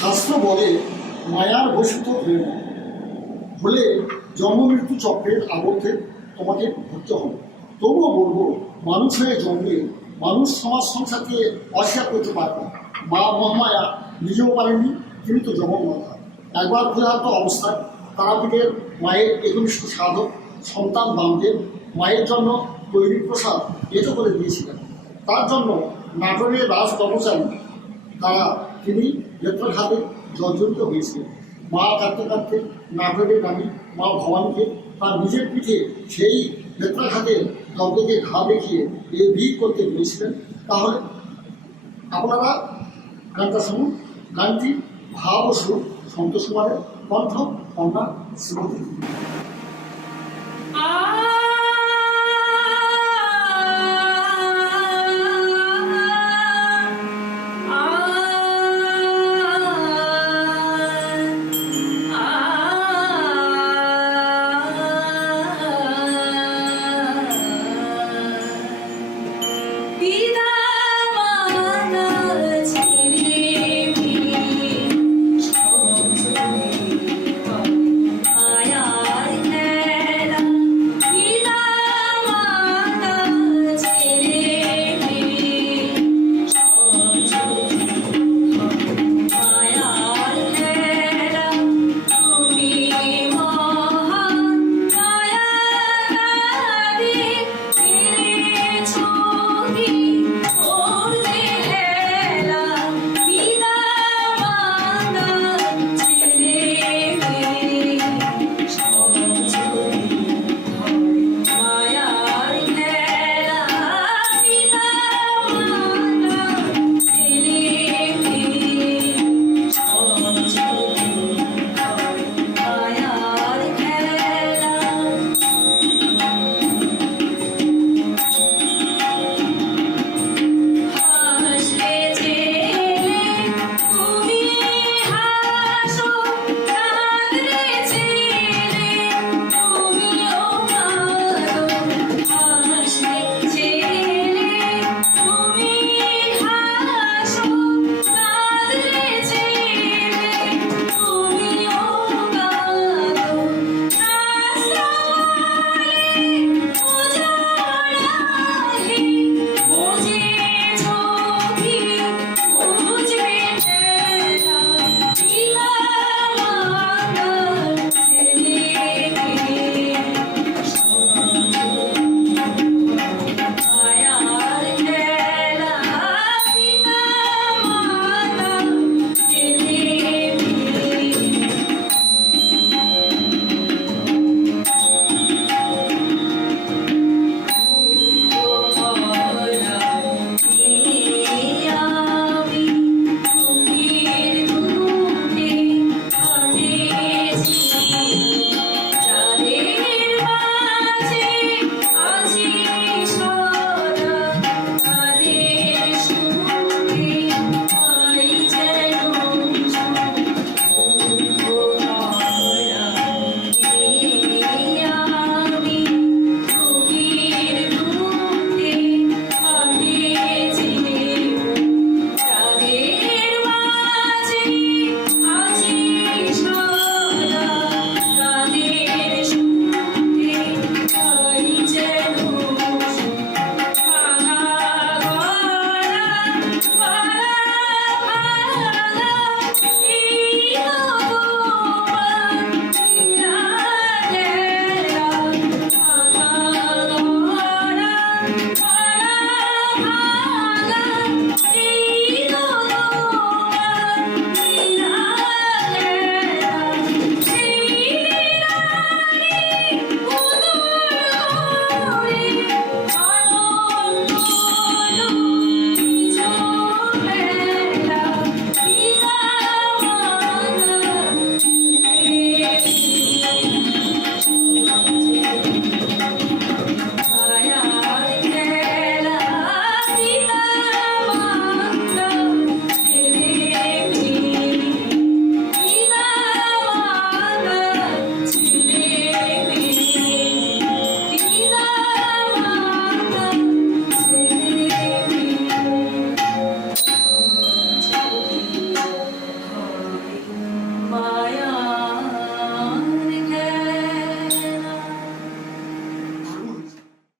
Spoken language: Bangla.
শাস্ত্র বলে, মায়ার বসিত হয়ে না। হলে জন্ম মৃত্যু চক্রের আবদ্ধে তোমাকে ভুগতে হবে। তবুও বলব, মানুষ হয়ে জন্মে মানুষ সমাজ সংসারকে অস্বীকার করতে পারে না। মা মহামায়া নিজেও পারেননি, তিনি তো জগন্মাতা। একবার ক্ষুধার্ত অবস্থায় তারাপীঠের মায়ের একনিষ্ঠ সাধক সন্তান বামদেব মায়ের জন্য তৈরি প্রসাদ এটো করে দিয়েছিলেন। তার জন্য নাটোরের রাজ কর্মচারী তারা তিনি নেত্রঘাতে জর্জরিত হয়েছে। মা কাঁদতে কাঁদতে নাটোরের রানী, মা ভবানীকে তার নিজের পিঠে সেই নেত্রাঘাতের দগ্ধকে ঘা দেখিয়ে এ ভিড় করতে বলেছিলেন। তাহলে আপনারা গানটা শুনুন। গানটি ভাব ও সুর, সন্তোষ কুমারের কণ্ঠ, কন্যা শ্রীমতী।